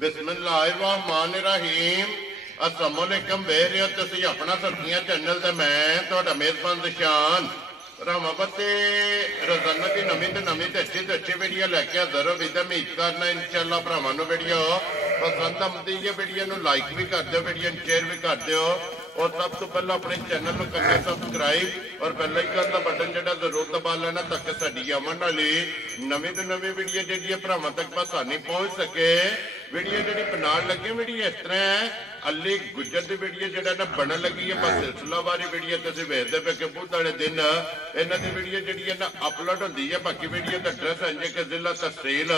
बिस्मिल्लाहिर्रहमानिर्रहीम। अस्सलाम वालेकुम। बेह रहे हो तुसीं अपना सब्जियां चैनल ते मैं तुहाडा मेज़बान दिशान रामाबत रोजाना की नवीं तो अच्छी वीडियो लैके हाज़र हो। विद उम्मीद करना इंशाअल्लाह भरावां नूं वीडियो पसंद आती है। वीडियो नूं लाइक भी कर दो, वीडियो शेयर भी कर दो और सब तो पहले अपने चैनल को करना सबसक्राइब और बेल आइकन का बटन जो जरूर दबा लेना ताकि साडी आवन वाली नवीं तो नवीं वीडियो जी भरावां तक आसानी पहुँच सके। वीडियो जी बनाने लगे वीडियो इस तरह है, अली गुजर की वीडियो जो ना बनन लगी है बस सिलसिलावारी वीडियो तुम वेखते पे कि बुध वाले दिन इन्हों की वीडियो जी है ना अपलोड होती है। बाकी वीडियो का एड्रैस है कि जिला तहसील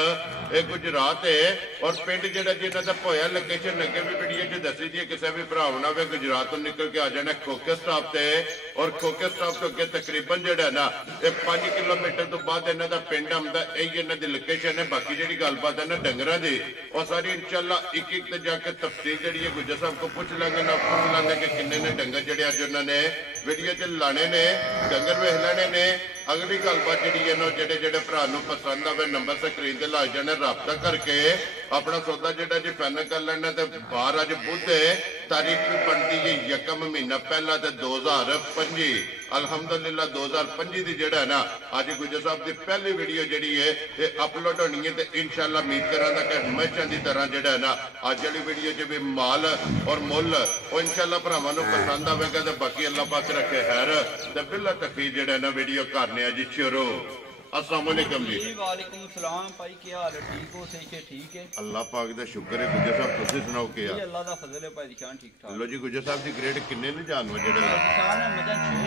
गुजरात है और पिंड जो जिन्हों का पोया लोकेशन लगे भी वीडियो च दसी दी है। किसी भी भरा ना वे गुजरात तो निकल के आ जाना खोखे स्टाप से और खोखे स्टाप तो अगे तकरीबन जो है ना 5 किलोमीटर तो बाद इन्हों का पिंड आता, यही इन्हों की लोकेशन है। बाकी जी गलबात है ना डंगरा की और सारी इंशाअल्लाह एक एक जाके तफसील जी है गुजर साहब को पूछ लेंगे ना, पूछ लेंगे कि किन्ने ने डंगर जड़े अज उन्होंने वीडियो च लाने ने डंगर वेख लेने ने। अगली गलबात जी है ना जेडे जेडे भरा पसंद आवे नंबर स्क्रीन से ला जाने रबता करके अपना सौदा जो जी फाइनल कर लेना। तो बाहर अज बुध तारीख भी बनती है यकम महीना पहला तो 2025 अलहमदुलिल्लाह 2025 की जोड़ा है ना अज गुजर साहब की पहली वीडियो जी है ये अपलोड होनी है। तो इंशाअल्लाह उम्मीद करा कि हमेशा की तरह जो है ना अज वाली वीडियो च भी माल और मुल और इंशाअल्लाह भरावां नूं पसंद आवेगा। तो बाकी अल्लाह पाक रखे खैर तो बिल्ला तफीर जो है ना वीडियो करने जी शुरू। अस्सलाम वालेकुम जी। वालेकुम सलाम भाई, क्या हाल है? ठीक हो? सही है? ठीक है, अल्लाह पाक दा शुक्र है। गुजर साहब तुसीं सुनाओ क्या? जी अल्लाह दा फजल है भाई, शान ठीक ठाक। लो जी गुजर साहब दी ग्रेड किन्ने ने जानवर जेड़े शान है मजा 6 ने,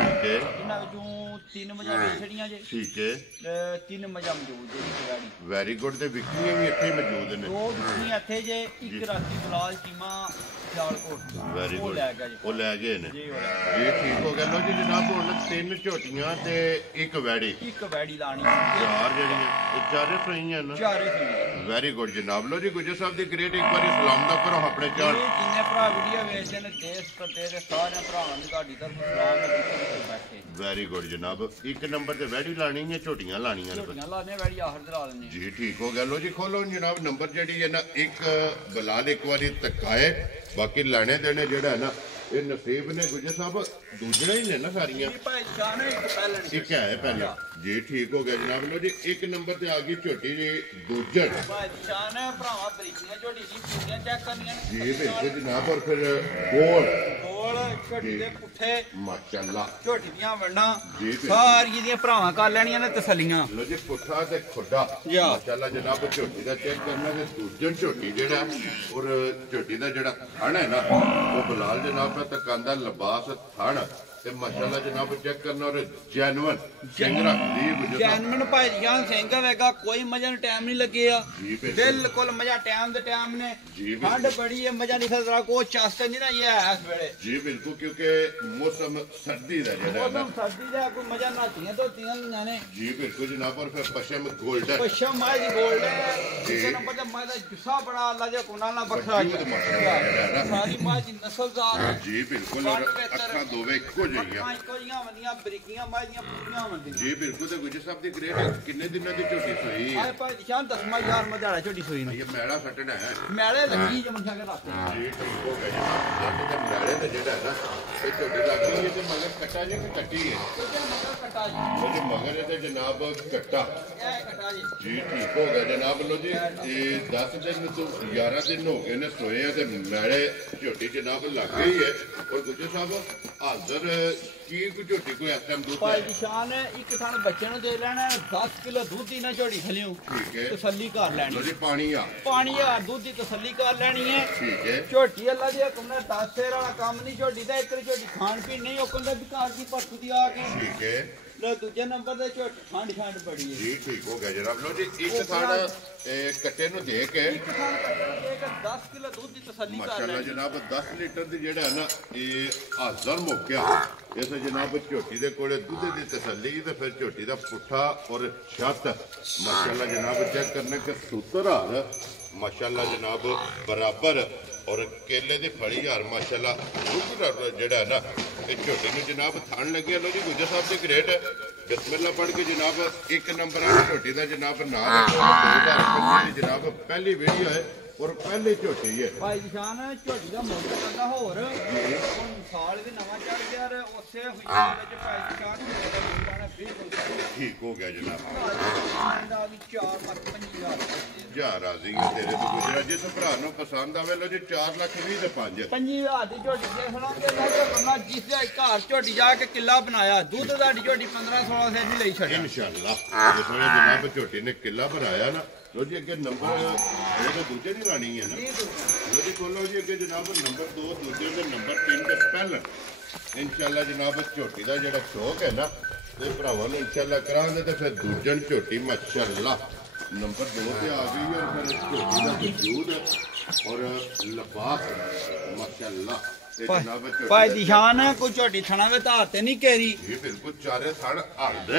ठीक है, इन्हां विचों 3 मजा बेचड़ियां जे, ठीक है, 3 मजा मौजूद जे गाड़ी। Very good. ते विक्कियां भी इत्थे मौजूद ने? 2 विक्कियां इत्थे जे, एक राती बलाल चीमा सियालकोट वेरी गुड वो लै गए ने जी ठीक हो गया। लो जी जनाब हुण 3 झोटियां ते एक वैड़ी लानी चार जड़ियां चारे सही ना? वेरी गुड जनाब। लो जी गुजर साहब दी ग्रेट एक बार सलाम दा करो अपने चैनल जिन्ने भरा वीडियो वेखदे ने देश प्रदेश दे सारे भरावां दी तुहाडी तरफ सलाम है बैठे। वेरी गुड जनाब। एक नंबर ते वैड़ी लानी है झोटियां लानियां ने? झोटियां लाने वैड़ी आखिर ला लेने जी ठीक हो गया। लो जी खोलो जनाब नंबर जड़ी है ना एक बलाल एक बारी तकाए बाकी लेने देने जेड़ा है ना ये नसीब ने गुजर साहब दूजरा ही ने ना सारियां एक है पहले जी ठीक हो गया जनाब। लो जी एक नंबर ते आ गई छोटी जी दूजर जी बिल्कुल जनाब। और फिर गोल माशाल्लाह झोटी दियां वड़ना सारी दियां भरावां कर लेनियां ने तसल्लियां। लो जी पुट्ठा ते खुड्डा माशाल्लाह जनाब। झोटी दा चेक करना ते दूजन झोटी जेड़ा और झोटी दा जेड़ा थण है ना वो बलाल जनाब दा तकांदा लिबास थण ते माशाल्लाह जनाब चेक करना और जेन्युइन सिंह रखदी जेन्युइन भाई जान सिंह वेगा कोई मजा टाइम नहीं लगेगा बिल्कुल मजा टाइम दे टाइम ने ठंड बड़ी है मजा नहीं खतरा को चास्ते नहीं ना ये है इस वेले जी बिल्कुल क्योंकि मौसम सर्दी दा जेड़ा है मौसम सर्दी दा कोई मजा नातियां तो तीन जाने जी बिल्कुल जनाब। और फिर पश्चिम गोल्डन पश्चिम माई दी गोल्डन इस नंबर ते माई दा जुस्सा बड़ा अल्लाह दे कोना ना बखरा सारी माई दी नस्लदार जी बिल्कुल। और अखा दोवे इको जी जी बिल्कुल। तो गुजर साहब दी ग्रेड किन्ने दिनों दी झोटी सोई है? आए भाई शान 10वां यार मजाड़ा झोटी सोई ने। ये मैड़ा सटना है मैड़े लगी जे मनसा के रास्ते जी ठीक हो गया जनाब। ये मैड़े ते जेड़ा है ना ये झोटी लग गई है ते मगर कट्टा जी की कट्टी है मगर कट्टा जी मुझे मगर है ते जनाब कट्टा ये कट्टा जी जी ठीक हो गया जनाब। लो जी ये 10 दिन तो 11 दिन हो गए ने सोए हैं ते मैड़े झोटी जनाब लग गई है। और गुजर साहब हाजर की झोटी कोई इस टाइम दूध भाई शान एक थान बच्चे नु दे लेना 10 किलो दूध दी ना झोटी खलियो ठीक है तसल्ली कर लेनी। लो जी पानी आ दूध दी तसल्ली कर लेनी है ठीक है। झोटी अल्लाह दी हुक्म ने 10 शेर वाला काम नहीं झोटी दा एक झोटी खान पीन नहीं हुक्म दा विकास की परसू दी आ गई ठीक है। लो दूजे नंबर ते झोटी ठंड बड़ी है जी ठीक हो गया जनाब। लो जी एक थान कट्टे नु दे के 10 किलो दूध दी तसल्ली कर माशाल्लाह जनाब 10 लीटर दी जेड़ा है ना ये हाजर मौका इस जनाब झोटी दे कोले दूध दी तसल्ली ते फिर झोटी दा पुट्ठा और छत माशाल्लाह जनाब चेक करना कि सूतर हाल माशाल्लाह जनाब बराबर और केले की फड़ी यार माशाल्लाह जेड़ा है ना ये झोटी में जनाब थान लगे। लो जी गुजर साहब की ग्रेट बिस्मिल्लाह पढ़ के जनाब एक नंबर है झोटी का जनाब नाम 2025 जनाब पहली वीडियो है ਔਰ ਪਹਿਲੇ ਝੋਟੀ ਹੈ ਭਾਈ ਨਿਸ਼ਾਨ ਝੋਟੀ ਦਾ ਮੁੱਲ ਕਰਦਾ ਹੋਰ ਹੁਣ ਸਾਲ ਵੀ ਨਵਾਂ ਚੜ ਗਿਆ ਰ ਉਸੇ ਖੁਸ਼ੀ ਵਿੱਚ ਭਾਈ ਨਿਸ਼ਾਨ ਨੂੰ ਬਿਲਕੁਲ ਠੀਕ ਹੋ ਗਿਆ ਜਨਾਬ ਦਾ ਵੀ 4,25,000 ਜਾ ਰਾਜ਼ੀ ਹੈ ਤੇਰੇ ਤੋਂ ਗੁਜਰਾ ਜਿਸ ਭਰਾ ਨੂੰ ਪਸੰਦ ਆਵੇ ਲੋ ਜੀ 4,20,000 ਤੇ 5 5,000 ਦੀ ਝੋਟੀ ਦੇਖਣਾ ਤੇ ਨਾ ਜਿਸ ਦੇ ਘਰ ਝੋਟੀ ਜਾ ਕੇ ਕਿੱਲਾ ਬਣਾਇਆ ਦੁੱਧ ਦਾ ਝੋਟੀ 15-16 ਸੇ ਦੀ ਲਈ ਛੱਡਿਆ ਇਨਸ਼ਾਅੱਲਾ ਜਿਸ ਵੇਲੇ ਜਨਾਬ ਝੋਟੀ ਨੇ ਕਿੱਲਾ ਬਣਾਇਆ ਨਾ ਲੋ ਜੀ ਅੱਗੇ ਨੰਬਰ ਇਹ ਤਾਂ ਦੂਜੇ ਦੀ ਰਾਣੀ ਹੈ ਨਾ ਲੋ ਜੀ ਬੋਲੋ ਜੀ ਅੱਗੇ ਜਨਾਬ ਨੰਬਰ 2 ਦੂਜੇ ਤੇ ਨੰਬਰ 3 ਤੇ ਪਹਿਲਾ ਇਨਸ਼ਾਅੱਲਾ ਜਨਾਬ ਝੋਟੀ ਦਾ ਜਿਹੜਾ ਸ਼ੌਕ ਹੈ ਨਾ ਤੇ ਭਰਾਵਾਂ ਨੂੰ ਇਨਸ਼ਾਅੱਲਾ ਕਰਾਂਗੇ ਤੇ ਫਿਰ ਦੂਜਣ ਝੋਟੀ ਮਾਸ਼ਾਅੱਲਾ ਨੰਬਰ 2 ਤੇ ਆ ਗਈ ਹੈ ਫਿਰ ਝੋਟੀ ਦਾ ਵਜੂਦ ਔਰ ਲਿਬਾਸ ਮਾਸ਼ਾਅੱਲਾ ਭਾਈ ਨਿਸ਼ਾਨ ਕੋਈ ਝੋਟੀ ਥਣਾ ਵੇ ਧਾਰ ਤੇ ਨਹੀਂ ਕੇਰੀ ਇਹ ਬਿਲਕੁਲ ਚਾਰੇ ਥਣ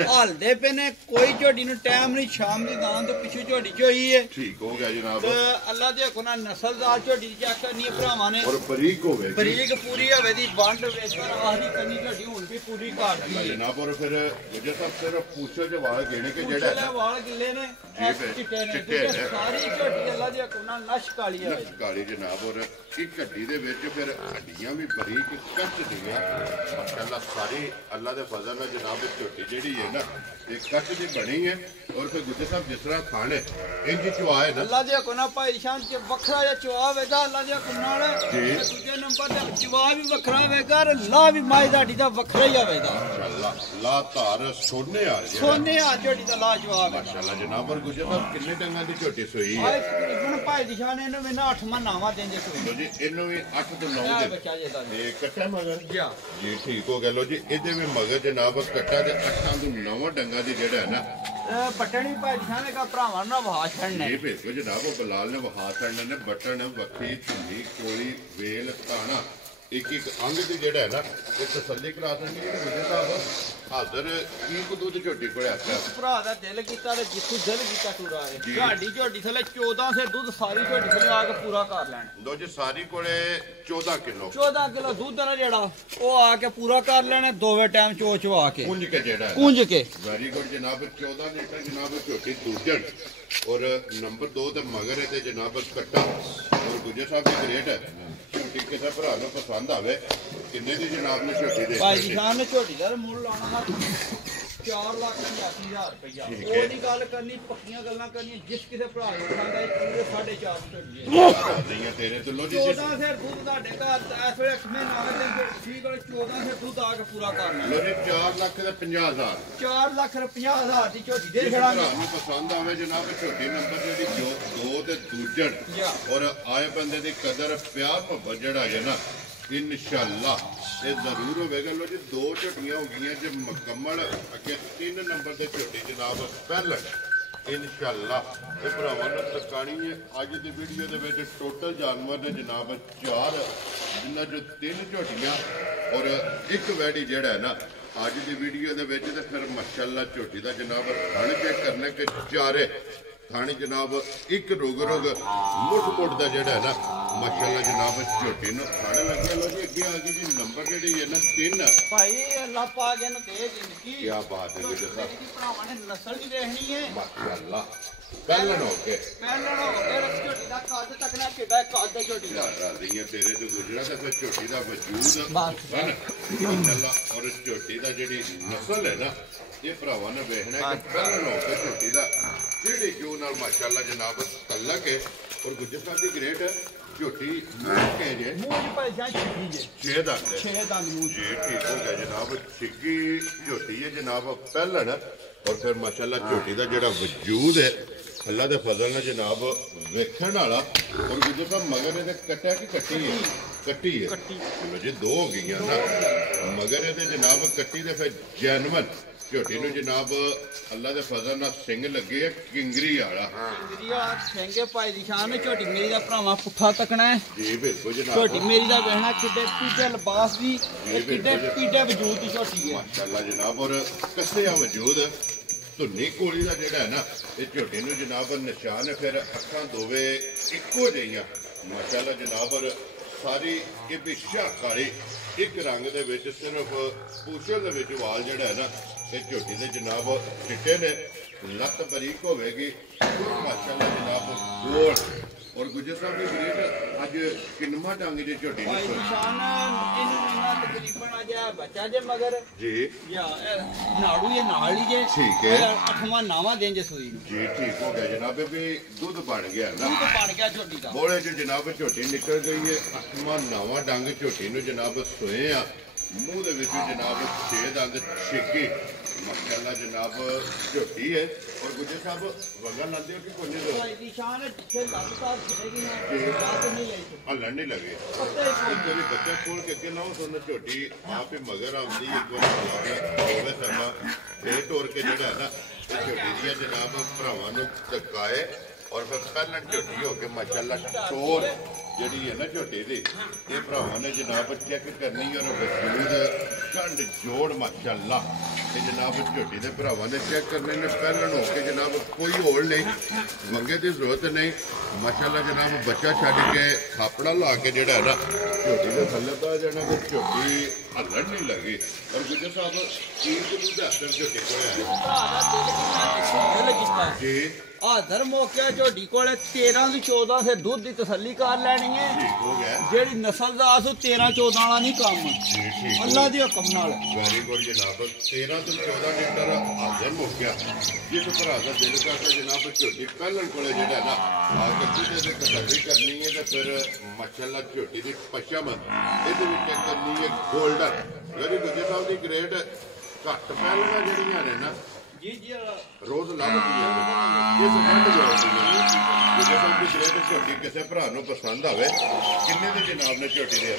ਹਲਦੇ ਪਏ ਨੇ ਕੋਈ ਝੋਟੀ ਨੂੰ ਟਾਈਮ ਨਹੀਂ ਸ਼ਾਮ ਦੀ ਦਾਨ ਤੋਂ ਪਿੱਛੇ ਝੋਟੀ ਚੋਈ ਹੈ ਠੀਕ ਹੋ ਗਿਆ ਜਨਾਬ ਤੇ ਅੱਲਾ ਦੇ ਹੁਕਮ ਨਾਲ ਨਸਲਦਾਰ ਝੋਟੀ ਚੈੱਕ ਕਰਨੀ ਹੈ ਭਰਾਵਾਂ ਨੇ ਔਰ ਬਰੀਕ ਹੋਵੇ ਬਰੀਕ ਪੂਰੀ ਹੋਵੇ ਦੀ ਵੰਡ ਵੇਚਣ ਆਹਰੀ ਕੰਨੀ ਝੋਟੀ ਹੁਣ ਵੀ ਪੂਰੀ ਘਾਟ ਦੀ ਜਨਾਬ ਔਰ ਫਿਰ ਜੇ ਸਭ ਸਿਰਫ ਪੁੱਛੋ ਜਵਾਲ ਦੇਣੇ ਕਿ ਜਿਹੜਾ ਵਾਲ ਗਿੱਲੇ ਨੇ ਚਿੱਟੇ ਨੇ ਸਾਰੀ ਝੋਟੀ ਅੱਲਾ ਦੇ ਹੁਕਮ ਨਾਲ ਨਸ਼ ਕਾਲੀ ਹੈ ਕਾਲੀ ਜਨਾਬ ਔਰ ਇੱਕ ਹੱਡੀ ਦੇ ਵਿੱਚ ਫਿਰ ਹੱਡੀਆਂ ਵੀ ਬਰੀਕ ਕੱਟ ਦੀਆਂ ਮਾਸ਼ਾਅੱਲਾ ਸਾਰੀ ਅੱਲਾ ਦੇ ਫਜ਼ਲ ਨਾਲ ਜਨਾਬ ਝੋਟੀ ਜਿਹੜੀ ਹੈ ਨਾ ਇਹ ਕੱਟ ਦੀ ਬਣੀ ਹੈ ਔਰ ਫਿਰ ਗੁੱਜਰ ਸਾਹਿਬ ਜਿਸ ਤਰ੍ਹਾਂ ਖਾਣੇ ਇੰਜ ਚੁਆ ਹੈ ਨਾ ਅੱਲਾ ਦੇ ਹੁਕਮ ਨਾਲ ਭਾਈ ਨਿਸ਼ਾਨ ਚ ਵੱਖਰਾ ਜਿਹਾ ਚੁਆ ਵੇਗਾ ਅੱਲਾ ਦੇ ਹੁਕਮ ਨਾਲ ਦੂਜੇ ਨੰਬਰ ਤੇ ਚੁਆ ਵੀ ਵੱਖਰਾ ਵੇਗਾ ਲਾ ਵੀ ਮਾਈ ਦਾੜੀ ਦਾ ਵੱਖਰਾ ਹੀ ਆਵੇਗਾ ਮਾਸ਼ਾਅੱਲਾ ਲਾ ਧਾਰ ਸੋਨੇ ਆ ਰਿਹਾ ਸੋਨੇ ਆ ਝੋਟੀ ਦਾ ਲਾ ਜਵਾਬ ਹੈ ਮਾਸ਼ਾਅੱਲਾ ਜਨਾਬ ਔਰ ਗੁੱਜਰ ਸਾਹਿਬ ਕਿੰਨੇ ਡੰਗਾਂ ਦੀ ਝੋਟੀ ਸੋਈ ਹੈ ਤਕਰੀਬਨ ਭਾਈ ਨਿਸ਼ਾਨ ਇਹਨੂੰ ਮੈਨਾਂ 8 ਮਹੀਨਾਵਾਂ ਦਿੰਦੇ ਸੋਈ ਜੀ ਇਹਨੂੰ ਵੀ 8 ਤੋਂ 9 ਦੇ ਇਹ ਕੱਟਾ ਮਗਰ ਜੀ ਠੀਕ ਹੋ ਗਿਆ ਲੋ ਜੀ ਇਹਦੇ ਵੀ ਮਗਰ ਜਨਾਬ ਕੱਟਾ ਦੇ 8 ਤੋਂ 9 ਡੰਗਾਂ ਦੀ ਜਿਹੜਾ ਹੈ ਨਾ ਬਟਣੀ ਭਾਈ ਨਿਸ਼ਾਨ ਦਾ ਭਰਾਵਾਂ ਨੂੰ ਵਹਾ ਛੱਡਣੇ ਇਹ ਭੇਜੋ ਜਨਾਬ ਉਹ ਬਲਾਲ ਨੇ ਵਹਾ ਛੱਡਣੇ ਨੇ ਬਟਨ ਵੱਖਰੀ ਝੁੰਡੀ ਕੋਲੀ ਵੇਲ ਤਾਣਾ ਇੱਕ ਇੱਕ ਅੰਗ ਦੀ ਜਿਹੜਾ ਹੈ ਨਾ ਉਹ ਤਸੱਲੀ ਕਰਾ ਦਿੰਦੀ ਹੈ ਗੁਜਰ ਸਾਹਿਬ ਹਾਜ਼ਰ ਕੀ ਕੋ ਦੁੱਧ ਝੋਟੀ ਕੋਲੇ ਆਖਿਆ ਭਰਾ ਦਾ ਦਿਲ ਕੀਤਾ ਤੇ ਜਿੱਥੋਂ ਦਿਲ ਕੀਤਾ ਟੂਰਾ ਹੈ ਸਾਡੀ ਝੋਟੀ ਥਲੇ 14 ਸੇ ਦੁੱਧ ਸਾਰੀ ਝੋਟੀ ਥਲੇ ਆ ਕੇ ਪੂਰਾ ਕਰ ਲੈਣ ਲੋ ਜੀ ਸਾਰੀ ਕੋਲੇ 14 ਕਿਲੋ ਦੁੱਧ ਨਾ ਜਿਹੜਾ ਉਹ ਆ ਕੇ ਪੂਰਾ ਕਰ ਲੈਣਾ ਦੋਵੇਂ ਟਾਈਮ ਚੋਚਵਾ ਕੇ ਕੁੰਜ ਕੇ ਜਿਹੜਾ ਕੁੰਜ ਕੇ ਵੈਰੀ ਗੁੱਡ ਜਨਾਬ 14 ਲੀਟਰ ਜਨਾਬ ਝੋਟੀ ਦੂਜਣ ਔਰ ਨੰਬਰ 2 ਤੇ ਮਗਰ ਤੇ ਜਨਾਬ ਕੱਟਾ ਔਰ ਗੁਜਰ ਸਾਹਿਬ ਦੀ ਗ੍ਰੇਟ ਹੈ ਝੋਟੀ ਕਿਸੇ ਭਰਾ ਨੂੰ ਪਸੰਦ ਆਵੇ ਕਿੰਨੇ ਦੀ ਜਨਾਬ ਨੇ ਝੋਟੀ ਦੇ ਭਾਈ ਨਿਸ਼ਾਨ ਨੇ ਝੋਟੀ ਦਾ ਮੁੱਲ ਲਾਉਣਾ 4,80,000 ਰੁਪਇਆ ਉਹ ਦੀ ਗੱਲ ਕਰਨੀ ਪੱਕੀਆਂ ਗੱਲਾਂ ਕਰਨੀਆਂ ਜਿਸ ਕਿਸੇ ਭਰਾ ਨੂੰ ਖਾਂਦਾ ਪੂਰੇ 4.5 ਝੋਟੀ ਤੇਰੇ ਤੋਂ ਲੋ ਜੀ 14 ਫਿਰ ਦੁੱਧ ਤੁਹਾਡੇ ਘਰ ਇਸ ਵੇਲੇ ਕਿੰਨੇ ਨਾਮ ਦੇ ਠੀਕ ਹੈ 14 ਫਿਰ ਦੁੱਧ ਆ ਕੇ ਪੂਰਾ ਕਰਨਾ ਲੋ ਜੀ 4,50,000 4,50,000 ਦੀ ਝੋਟੀ ਦੇ ਖੜਾਂਗੇ ਨੂੰ ਪਸੰਦ ਆਵੇ ਜਨਾਬ ਝੋਟੀ ਨੰਬਰ ਜਿਹੜੀ 2 ਤੇ ਦੂਜਣ ਔਰ ਆਏ ਬੰਦੇ ਦੀ ਕਦਰ ਪਿਆਰ ਮੁਹੱਬਤ ਜਿਹੜਾ ਹੈ ਨਾ ਇਨਸ਼ਾਅੱਲਾ ਇਹ ਜ਼ਰੂਰ ਹੋਵੇਗਾ ਲੋ ਜੀ 2 ਝੋਟੀਆਂ ਹੋ ਗਈਆਂ ਜੇ ਮੁਕੰਮਲ ਅੱਗੇ 3 ਨੰਬਰ ਤੇ ਝੋਟੀ ਜਨਾਬ ਪਹਿਲਾਂ ਇਨਸ਼ਾਅੱਲਾ ਇਹ ਭਰਾਵਾਂ ਨੂੰ ਤਕਾਣੀ ਹੈ ਅੱਜ ਦੀ ਵੀਡੀਓ ਦੇ ਵਿੱਚ ਟੋਟਲ ਜਾਨਵਰ ਨੇ ਜਨਾਬ 4 ਜਿਨ੍ਹਾਂ ਚੋਂ 3 ਝੋਟੀਆਂ ਔਰ ਇੱਕ ਵੈੜੀ ਜਿਹੜਾ ਹੈ ਨਾ ਅੱਜ ਦੀ ਵੀਡੀਓ ਦੇ ਵਿੱਚ ਤੇ ਫਿਰ ਮਾਸ਼ਾਅੱਲਾ ਝੋਟੀ ਦਾ ਜਨਾਬ ਥਣ ਚੈੱਕ ਕਰਨੇ ਕਿ ਚਾਰੇ ਥਾਣੀ ਜਨਾਬ ਇੱਕ ਰੋਗ ਮੁੱਠ ਦਾ ਜਿਹੜਾ ਹੈ ਨਾ ਮਾਸ਼ਾਅੱਲਾ ਜਨਾਬ ਝੋਟੀ ਨੂੰ ਥਾਣੇ ਲੱਗਿਆ ਲੋ ਜੀ ਅੱਗੇ ਆ ਗਈ ਜੀ ਨੰਬਰ ਜਿਹੜੀ ਹੈ ਨਾ 3 ਭਾਈ ਅੱਲਾ ਪਾਕ ਇਹਨੂੰ ਦੇ ਜ਼ਿੰਦਗੀ ਕੀ ਬਾਤ ਹੈ ਗੁਜਰ ਸਾਹਿਬ ਭਰਾਵਾਂ ਨੇ ਨਸਲ ਵੀ ਦੇਖਣੀ ਹੈ ਮਾਸ਼ਾਅੱਲਾ ਪਹਿਲਾਂ ਹੋ ਕੇ ਰੱਖ ਝੋਟੀ ਦਾ ਕੱਦ ਤੱਕ ਨਾ ਕਿੱਡਾ ਕੱਦ ਝੋਟੀ ਦਾ ਰਾਜ਼ੀਆਂ ਤੇਰੇ ਤੋਂ ਗੁਜਰਾ ਤਾਂ ਫਿਰ ਝੋਟੀ ਦਾ ਵਜੂਦ ਮਾਸ਼ਾਅੱਲਾ ਔਰ ਝੋਟੀ ਦਾ ਜਿਹੜੀ ਨਸਲ ਹੈ ਨਾ ਇਹ ਭਰਾਵਾਂ ਨੇ ਵੇਖਣਾ ਕਿ ਪਹਿਲਾਂ ਹੋ ਕੇ ਝੋਟੀ ਦਾ ਜਿਹੜੀ ਜੋ ਨਾਲ ਮਾਸ਼ਾਅੱਲਾ ਜਨਾਬ ਤਲਕ ਹੈ ਔਰ ਗੁਜਰ ਸਾਹਿਬ ਦੀ ਗ੍ਰੇਟ ਝੋਟੀ ਕੇ ਜੇ ਮੂੰਹ ਭਾਈ ਜਾਂ ਛਿੱਗੀ ਜੇ 6 ਦੰਦ 6 ਦੰਦ ਮੂੰਹ ਜੀ ਠੀਕ ਹੋ ਗਿਆ ਜਨਾਬ ਛਿੱਗੀ ਝੋਟੀ ਹੈ ਜਨਾਬ ਪਹਿਲਣ ਔਰ ਫਿਰ ਮਾਸ਼ਾਅੱਲਾ ਝੋਟੀ ਦਾ ਜਿਹੜਾ ਵਜੂਦ ਹੈ ਅੱਲਾ ਦੇ ਫਜ਼ਲ ਨਾਲ ਜਨਾਬ ਵੇਖਣ ਵਾਲਾ ਔਰ ਗੁਜਰ ਸਾਹਿਬ ਮਗਰ ਇਹਦੇ ਕੱਟਿਆ ਕਿ ਕੱਟੀ ਹੈ ਜੀ 2 ਹੋ ਗਈਆਂ ਨਾ ਮਗਰ ਇਹਦੇ ਜਨਾਬ ਕੱਟੀ ਦੇ ਫਿਰ ਜੈਨਵਨ ਝੋਟੀ ਨੂੰ ਜਨਾਬ ਅੱਲਾ ਦੇ ਫਜ਼ਲ ਨਾਲ ਸਿੰਘ ਲੱਗੇ ਆ ਕਿੰਗਰੀ ਵਾਲਾ ਕਿੰਗਰੀ ਆ ਸਿੰਘੇ ਭਾਈ ਦੀ ਸ਼ਾਨ ਝੋਟੀ ਮੇਰੀ ਦਾ ਭਰਾਵਾ ਪੁੱਠਾ ਤੱਕਣਾ ਹੈ ਜੀ ਬਿਲਕੁਲ ਜਨਾਬ ਝੋਟੀ ਮੇਰੀ ਦਾ ਵੇਖਣਾ ਕਿੱਡੇ ਪੀਡੇ ਲਿਬਾਸ ਵੀ ਕਿੱਡੇ ਪੀਡੇ ਵਜੂਦ ਦੀ ਝੋਟੀ ਹੈ ਮਾਸ਼ਾਅੱਲਾ ਜਨਾਬ ਔਰ ਕੱਸਿਆ ਵਜੂਦ ਧੁੰਨੀ ਕੋਲੀ ਦਾ ਜਿਹੜਾ ਹੈ ਨਾ ਇਹ ਝੋਟੀ ਨੂੰ ਜਨਾਬ ਨਿਸ਼ਾਨ ਫਿਰ ਅੱਖਾਂ ਦੋਵੇਂ ਇੱਕੋ ਜਿਹੀਆਂ ਮਾਸ਼ਾਅੱਲਾ ਜਨਾਬ ਔਰ ਸਾਰੀ ਇਹ ਵੀ ਸ਼ਾਕਾਰੀ ਇੱਕ ਰੰਗ ਦੇ ਵਿੱਚ ਸਿਰਫ ਪੂਛਲ ਦੇ ਵਿੱਚ ਵਾਲ ਜਿਹੜਾ ਹੈ ਨਾ ਇਹ ਝੋਟੀ ਦੇ ਜਨਾਬ ਚਿੱਟੇ ਨੇ ਲੱਤ ਬਰੀਕ ਹੋਵੇਗੀ ਮਾਸ਼ਾਅੱਲਾ ਜਨਾਬ ਗੋਲ ਔਰ ਗੁੱਜਰ ਸਾਹਿਬ ਦੀ ਗ੍ਰੇਟ ਅੱਜ ਕਿੰਨਵਾਂ ਡੰਗ ਜੇ ਝੋਟੀ ਭਾਈ ਨੇ ਨਿਸ਼ਾਨ ਇਹਨੂੰ ਮਹੀਨਾ ਤਕਰੀਬਨ ਅੱਜ ਆ ਬੱਚਾ ਜੇ ਮਗਰ ਜੀ ਜਾਂ ਨਾੜੂ ਇਹ ਨਾਲ ਹੀ ਜੇ ਠੀਕ ਹੈ। 8ਵਾਂ 9ਵਾਂ ਦਿਨ ਜੇ ਸੂਈ ਨੂੰ ਜੀ ਠੀਕ ਹੋ ਗਿਆ ਜਨਾਬ ਵੀ ਦੁੱਧ ਬਣ ਗਿਆ ਨਾ ਦੁੱਧ ਬਣ ਗਿਆ ਝੋਟੀ ਦਾ ਬੋਲੇ ਚ ਜਨਾਬ ਝੋਟੀ ਨਿਕਲ ਗਈ ਹੈ 8ਵਾਂ 9ਵਾਂ ਡੰਗ ਝੋਟੀ ਨੂੰ ਜਨਾਬ ਸੋਏ ਆ ਮੂੰਹ ਦੇ ਵਿੱਚ ਜਨਾਬ 6 ਦੰਦ ਛੇਕੇ ਮਾਸ਼ਾਅੱਲਾ ਜਨਾਬ ਝੋਟੀ ਹੈ ਔਰ ਗੁੱਜਰ ਸਾਹਿਬ ਵਗਾ ਲਾਉਂਦੇ ਹੋ ਕਿ ਕੋਈ ਨਹੀਂ ਭਾਈ ਨਿਸ਼ਾਨ ਜਿੱਥੇ ਲੱਗਦਾ ਛੇਗੀ ਨਾ ਬਾਤ ਨਹੀਂ ਲਈ ਹੱਲਣ ਨਹੀਂ ਲੱਗੇ ਪਤਾ ਹੀ ਕੋਈ ਕਦੇ ਬੱਚਾ ਕੋਲ ਕੇ ਅੱਗੇ ਲਾਓ ਤੁਹਾਨੂੰ ਝੋਟੀ ਆਪ ਹੀ ਮਗਰ ਆਉਂਦੀ ਇੱਕ ਵਾਰ ਹੋਵੇ ਸਮਾਂ ਫੇਰ ਤੋੜ ਕੇ ਜਿਹੜਾ ਹੈ ਨਾ ਇਹ ਝੋਟੀ ਦੀਆਂ ਜਨਾਬ ਭਰਾਵਾਂ ਨੂੰ ਟਕਾਏ ਔਰ ਫਿਰ ਪਹਿਲਾਂ ਝੋਟੀ ਹੋ ਕੇ ਮਾਸ਼ਾਅੱਲਾ ਟੋਰ ਜਿਹੜੀ ਹੈ ਨਾ ਝੋਟੀ ਦੀ ਇਹ ਭਰਾਵਾਂ ਨੇ ਜਨਾਬ ਚੈੱਕ ਕਰਨੀ ਔਰ ਵਜੂਦ ਕੰਡ ਜੋੜ ਮਾਸ਼ਾਅੱਲਾ ਇਹ ਜਨਾਬ ਝੋਟੀ ਦੇ ਭਰਾਵਾਂ ਨੇ ਚੈੱਕ ਕਰਨੇ ਨੇ ਪਹਿਲਾਂ ਹੋ ਕੇ ਜਨਾਬ ਕੋਈ ਹੋਲ ਨਹੀਂ ਵੰਗੇ ਦੀ ਜ਼ਰੂਰਤ ਨਹੀਂ ਮਾਸ਼ਾਅੱਲਾ ਜਨਾਬ ਬੱਚਾ ਛੱਡ ਕੇ ਥਾਪੜਾ ਲਾ ਕੇ ਜਿਹੜਾ ਹੈ ਨਾ ਝੋਟੀ ਦੇ ਥੱਲੇ ਪਾ ਜਾਣਾ ਤੇ ਝੋਟੀ ਹੱਲਣ ਨਹੀਂ ਲੱਗੀ ਔਰ ਗੁੱਜਰ ਸਾਹਿਬ ਚੀਜ਼ ਦੇ ਮੁੱਦਾ ਅਸਰ ਝੋਟੀ ਕੋਲ ਹੈ ਜੀ ਆਦਰ ਮੌਕਿਆ ਝੋਟੀ ਕੋਲੇ 13 ਤੋਂ 14 ਸੇ ਦੁੱਧ ਦੀ ਤਸੱਲੀ ਕਰ ਲੈਣੀ ਹੈ ਠੀਕ ਹੋ ਗਿਆ ਜਿਹੜੀ ਨਸਲ ਦਾ ਆਸੂ 13 14 ਵਾਲਾ ਨਹੀਂ ਕੰਮ ਜੀ ਠੀਕ ਅੱਲਾ ਦੇ ਹੁਕਮ ਨਾਲ ਵੈਰੀ ਗੁੱਡ ਜਨਾਬ 13 ਤੋਂ 14 ਲੀਟਰ ਹਾਜ਼ਰ ਹੋ ਗਿਆ ਜਿਸ ਭਰਾ ਦਾ ਦਿਲ ਕਰਦਾ ਜਨਾਬ ਝੋਟੀ ਪਹਿਲਣ ਕੋਲੇ ਜਿਹੜਾ ਨਾ ਆ ਕੇ ਦੁੱਧ ਦੇ ਤਸੱਲੀ ਕਰਨੀ ਹੈ ਤੇ ਫਿਰ ਮਾਸ਼ਾਅੱਲਾ ਝੋਟੀ ਦੀ ਪਛਾਮਤ ਇਹਦੇ ਵਿੱਚ ਕਰਨੀ ਹੈ ਗੋਲਡਨ ਵੈਰੀ ਗੁੱਡ ਸਾਹਿਬ ਦੀ ਗ੍ਰੇਡ ਘੱਟ ਪਹਿਲਣਾ ਜਿਹੜੀਆਂ ਨੇ ਨਾ ਜੀ ਜੀ ਰੋਜ਼ ਲੱਭਦੀ ਹੈ ਇਸ ਫੰਡ ਜੋੜਦੀ ਹੈ ਜੇ ਕੋਈ ਗ੍ਰੇਡ ਝੋਟੀ ਕਿਸੇ ਭਰਾ ਨੂੰ ਪਸੰਦ ਆਵੇ ਕਿੰਨੇ ਦੀ ਜਨਾਬ ਨੇ ਝੋਟੀ ਦੇ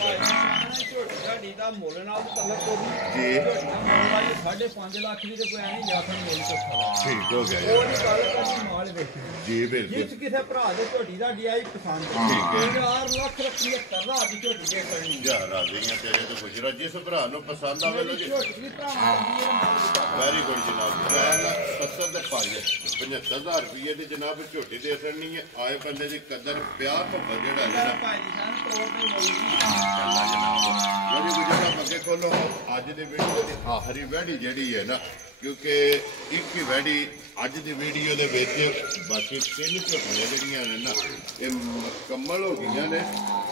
ਝੋਟੀ ਸਾਡੀ ਦਾ ਮੁੱਲ ਨਾਲ ਤਲਕ ਹੋ ਗਈ ਜੀ ਝੋਟੀ ਦਾ ਮੁੱਲ ਵਾਲੀ 5.5 ਲੱਖ ਦੀ ਤੇ ਕੋਈ ਐ ਨਹੀਂ ਜਾਖਣ ਮੁੱਲ ਤੋਂ ਖੜਾ ਠੀਕ ਹੋ ਗਿਆ ਉਹ ਨਹੀਂ ਗੱਲ ਕਰਨੀ ਮਾਲ ਵੇਖੀ ਜੀ ਬਿਲਕੁਲ ਜਿਸ ਕਿਸੇ ਭਰਾ ਦੇ ਝੋਟੀ ਦਾ ਡਿਆਈ ਪਸੰਦ ਠੀਕ ਹੈ। 4 ਲੱਖ ਰੁਪਏ ਕਰਦਾ ਦੀ ਝੋਟੀ ਦੇ ਕਰਨੀ ਜਾ ਰਾਜ਼ੀਆਂ ਤੇਰੇ ਤੋਂ ਗੁਜਰਾ ਜਿਸ ਭਰਾ ਨੂੰ ਪਸੰਦ ਆਵੇ ਲੋ ਜੀ ਝੋਟੀ ਵੀ ਭਰਾ ਦੀ ਵੈਰੀ ਗੁੱਡ ਜਨਾਬ 70 ਦੇ 75,000 ਰੁਪਏ ਦੀ ਜਨਾਬ ਝੋਟੀ ਦੇ ਅਸਰ ਨਹੀਂ ਹੈ ਆਏ ਬੰਦੇ ਦੀ ਕਦਰ ਪਿਆਰ ਤੋਂ ਜਿਹੜਾ ਜਿਹੜਾ ਭਾਈ ਜਾਨ ਤੋੜ ਤੇ ਮੁੱਲ ਅੱਲਾ ਜਨਾਬ ਵੈਰੀ ਗੁੱਡ ਜਨਾਬ ਅੱਗੇ ਖੋਲੋ ਅੱਜ ਦੇ ਵੀਡੀਓ ਦੀ ਆਖਰੀ ਵੈੜੀ ਜਿਹੜੀ ਹੈ ਨਾ ਕਿਉਂਕਿ ਇੱਕ ਹੀ ਵੈੜੀ ਅੱਜ ਦੀ ਵੀਡੀਓ ਦੇ ਵਿੱਚ ਬਾਕੀ 3 ਝੋਟੀਆਂ ਜਿਹੜੀਆਂ ਨੇ ਨਾ ਇਹ ਮੁਕੰਮਲ ਹੋ ਗਈਆਂ ਨੇ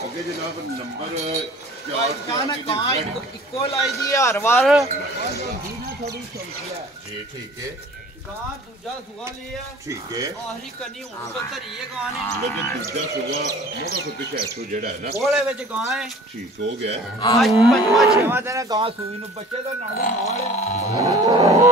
ਅੱਗੇ ਜਨਾਬ ਨੰਬਰ 4 ਕਾਂ ਇੱਕੋ ਲਾਈ ਦੀ ਹਰ ਵਾਰ ਦੀ ਨਾ ਥੋੜੀ ਚੌਂਕੀ ਹੈ ਜੀ ਠੀਕ ਹੈ ਕਾਂ ਦੂਜਾ ਸੁਆ ਲਿਆ ਠੀਕ ਹੈ ਆਖਰੀ ਕੰਨੀ ਹੁਣ ਤੋਂ ਧਰੀ ਹੈ ਕਾਂ ਨੇ ਲੇਕਿਨ ਦੂਜਾ ਸੁਗਾ ਮੋਗਾ ਤੋਂ ਪਿੱਛੇ ਤੋਂ ਜਿਹੜਾ ਹੈ ਨਾ ਕੋਲੇ ਵਿੱਚ ਕਾਂ ਹੈ ਠੀਕ ਹੋ ਗਿਆ ਅੱਜ ਪੰਜਵਾਂ ਛੇਵਾਂ ਦਿਨ ਕਾਂ ਸੂਈ ਨੂੰ ਬੱਚੇ ਦਾ ਨਾੜੂ ਨਾਲ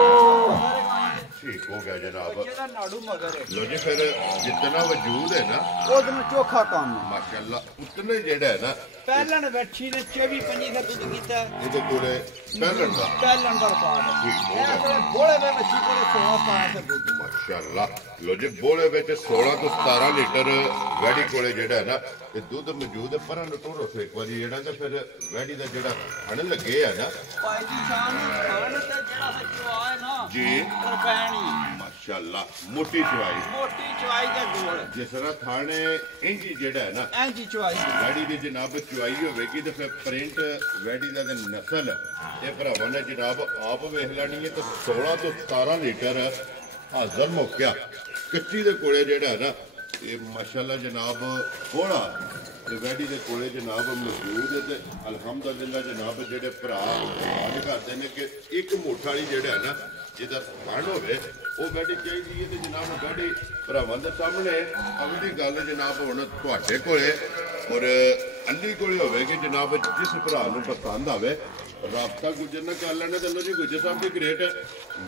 ਠੀਕ ਹੋ ਗਿਆ ਜਨਾਬ ਬੱਚੇ ਦਾ ਨਾੜੂ ਮਗਰ ਹੈ ਲੋ ਜੀ ਫਿਰ ਜਿੰਨਾ ਵਜੂਦ ਹੈ ਨਾ ਉਹਦੇ ਨੂੰ ਚੋਖਾ ਕੰਮ ਹੈ ਮਾਸ਼ਾਅੱਲਾ ਉਤਨੇ ਜਿਹੜਾ ਹੈ ਨਾ ਪਹਿਲਣ ਬੱਚੀ ਨੇ 24 25 ਦਾ ਦੁੱਧ ਕੀਤਾ ਇਹਦੇ ਕੋਲੇ ਪਹਿਲਣ ਦਾ ਪਹਿਲਣ ਦਾ ਰਿਕਾਰਡ ਠੀਕ ਹੋ ਹੈ ਗਿਆ ਇਹ ਬੋਲੇ ਦੇ ਬੱਚੀ ਕੋਲੇ 16 17 ਦਾ ਦੁੱਧ ਮਾਸ਼ਾਅੱਲਾ ਲੋ ਜੀ ਬੋਲੇ ਵਿੱਚ 16 ਤੋਂ 17 ਲੀਟਰ ਵੈੜੀ ਕੋਲੇ ਜਿਹੜਾ ਹੈ ਨਾ ਤੇ ਦੁੱਧ ਮੌਜੂਦ ਹੈ ਪਰਾਂ ਨੂੰ ਟੋਰੋ ਸੇ ਇੱਕ ਵਾਰੀ ਜਿਹੜਾ ਤੇ ਫਿਰ ਵੈੜੀ ਦਾ ਜਿਹੜਾ ਹਣ ਲੱਗੇ ਆ ਨਾ ਭਾਈ ਦੀ ਸ਼ਾਨ ਖਾਣ ਤੇ ਜਿਹੜਾ ਸੱਚੋ ਆਏ ਨਾ ਜੀ ਰਪੈਣੀ ਮਾਸ਼ਾਅੱਲਾ ਮੋਟੀ ਚਵਾਈ ਮੋਟੀ ਚਵਾਈ ਦੇ ਗੋਲ ਜਿਸ ਤਰ੍ਹਾਂ ਥਾਣੇ ਇੰਜੀ ਜਿਹੜਾ ਹੈ ਨਾ ਐਂਜੀ ਚਵਾਈ ਵੈੜੀ ਦੀ ਜਨਾਬ ਚੁਆਈ ਹੋਵੇਗੀ ਤੇ ਫਿਰ ਪ੍ਰਿੰਟ ਵੈੜੀ ਦਾ ਤੇ ਨਸਲ ਇਹ ਭਰਾਵਾਂ ਨੇ ਜਨਾਬ ਆਪ ਵੇਖ ਲੈਣੀ ਹੈ ਤੇ 16 ਤੋਂ 17 ਲੀਟਰ ਹਾਜ਼ਰ ਮੌਕਿਆ ਕੱਚੀ ਦੇ ਕੋਲੇ ਜਿਹੜਾ ਹੈ ਨਾ ਇਹ ਮਾਸ਼ਾਅੱਲਾ ਜਨਾਬ ਕੋੜਾ ਤੇ ਵੈੜੀ ਦੇ ਕੋਲੇ ਜਨਾਬ ਮੌਜੂਦ ਹੈ ਤੇ ਅਲਹਮਦੁਲਿਲਾ ਜਨਾਬ ਜਿਹੜੇ ਭਰਾ ਆਜ ਕਰਦੇ ਨੇ ਕਿ ਇੱਕ ਮੋਠਾ ਵਾਲੀ ਜਿਹੜਾ ਹੈ ਨਾ ਜਿਹਦਾ ਫੜ ਹੋਵੇ ਉਹ ਵੈੜੀ ਚਾਹੀਦੀ ਹੈ ਤੇ ਜਨਾਬ ਵੈੜੀ ਭਰਾਵਾਂ ਦੇ ਸਾਹਮਣੇ ਅਗਲੀ ਗੱਲ ਜਨਾਬ ਹੁਣ ਤੁਹਾਡੇ ਕੋਲੇ ਔਰ ਅੰਨੀ ਕੋਲੇ ਹੋਵੇਗੀ ਜਨਾਬ ਜਿਸ ਭਰਾ ਨੂੰ ਪਸੰਦ ਆਵੇ ਰਾਬਤਾ ਗੁੱਜਰ ਨਾਲ ਕਰ ਲੈਣਾ ਚਲੋ ਜੀ ਗੁੱਜਰ ਸਾਹਿਬ ਦੀ ਗ੍ਰੇਟ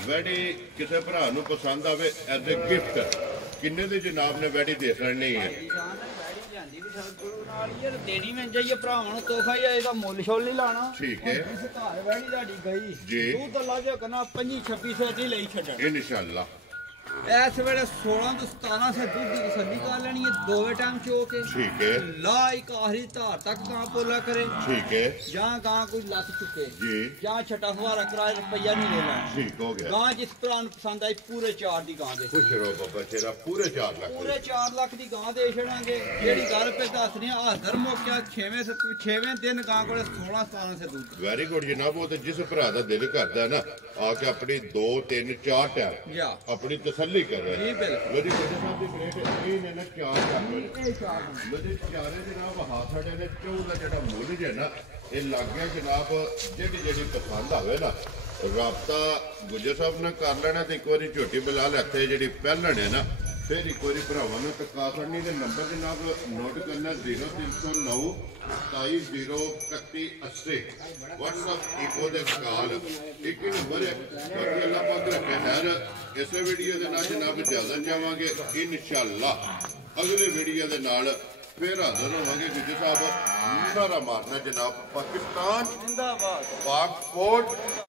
ਵੈੜੀ ਕਿਸੇ ਭਰਾ ਨੂੰ ਪਸੰਦ ਆਵੇ ਐਜ਼ ਅ ਗਿਫਟ ਕਿੰਨੇ ਦੇ ਜਨਾਬ ਨੇ ਵੈੜੀ ਦੇ ਲੈਣੀ ਹੈ ਦੇਣੀ ਮੈਂ ਜਾਈਏ ਭਰਾਵਾਂ ਨੂੰ ਤੋਹਫਾ ਹੀ ਇਹਦਾ ਮੁੱਲ ਛੋਲ ਨਹੀਂ ਲਾਣਾ ਠੀਕ ਹੈ ਇਸ ਘਰ ਵੈੜੀ ਤੁਹਾਡੀ ਗਈ ਜੀ ਤੂੰ ਤਾਂ ਲਾ ਜਾ ਕਨਾ 25 2600 ਦੀ ਲਈ ਛੱਡਣ ਇਨਸ਼ਾਅੱਲਾ ਇਸ ਵੇਲੇ 16 ਤੋਂ 17 ਸੇ ਦੁੱਧ ਦੀ ਤਸੱਲੀ ਕਰ ਲੈਣੀ ਹੈ ਦੋਵੇਂ ਟਾਈਮ ਚੋ ਕੇ ਠੀਕ ਹੈ ਲਾ ਇੱਕ ਆਖਰੀ ਧਾਰ ਤੱਕ ਕਾਂ ਪੋਲਾ ਕਰੇ ਠੀਕ ਹੈ ਜਾਂ ਗਾਂ ਕੋਈ ਲੱਤ ਚੁੱਕੇ ਜੀ ਜਾਂ ਛਟਾ ਫਵਾਰਾ ਕਰਾਏ ਰੁਪਈਆ ਨਹੀਂ ਲੈਣਾ ਠੀਕ ਹੋ ਗਿਆ ਗਾਂ ਜਿਸ ਭਰਾ ਨੂੰ ਪਸੰਦ ਆਈ ਪੂਰੇ 4 ਦੀ ਗਾਂ ਦੇ ਖੁਸ਼ ਰਹੋ ਬਾਬਾ ਤੇਰਾ ਪੂਰੇ 4 ਲੱਖ ਪੂਰੇ 4 ਲੱਖ ਦੀ ਗਾਂ ਦੇ ਛੜਾਂਗੇ ਜਿਹੜੀ ਗੱਲ ਪੇ ਦੱਸਣੀ ਆ ਹਾਜ਼ਰ ਮੌਕਿਆ 6ਵੇਂ ਦਿਨ ਗਾਂ ਕੋਲੇ 16 17 ਸੇ ਦੁੱਧ ਵੈਰੀ ਗੁੱਡ ਜਨਾਬ ਉਹ ਤੇ ਜਿਸ ਭਰਾ ਦਾ ਦਿਲ ਕਰਦਾ ਨਾ ਆ ਕੇ ਆਪਣੀ 2 3 4 ਟਾਈਮ ਜਾ ਆਪਣੀ ਤਸੱਲੀ ਤਸੱਲੀ ਕਰੇ ਜੀ ਬਿਲਕੁਲ ਮੇਰੀ ਗੁਜਰ ਸਾਹਿਬ ਦੀ ਪਲੇਟ ਇਹ ਨੇ ਨਾ 4 ਮੇਰੇ ਚਾਰੇ ਜਨਾਬ ਹਾਂ ਸਾਡੇ ਨੇ ਚੌਂ ਦਾ ਜਿਹੜਾ ਮੁੱਲ ਜੇ ਨਾ ਇਹ ਲੱਗ ਗਿਆ ਜਨਾਬ ਜਿਹੜੀ ਪਸੰਦ ਆਵੇ ਨਾ ਰਾਬਤਾ ਗੁਜਰ ਸਾਹਿਬ ਨਾਲ ਕਰ ਲੈਣਾ ਤੇ ਇੱਕ ਵਾਰੀ ਝੋਟੀ ਬਿਲਾਲ ਇੱਥੇ ਜਿਹੜੀ ਪਹਿਲਣ ਹੈ ਨਾ फिर एक बार भरावां ने टका करनी दे नंबर जनाब नोट करना 0309 270180 व्हाट्सएप इको दे कॉल एक ही नंबर है बाकी अल्लाह पाक रखे खैर इस वीडियो दे नाल जनाब इजाजत जावांगे इंशाअल्लाह अगले वीडियो दे नाल फिर हाजिर होवांगे गुजर साहब नारा मारना जनाब पाकिस्तान जिंदाबाद पाक फोर्ट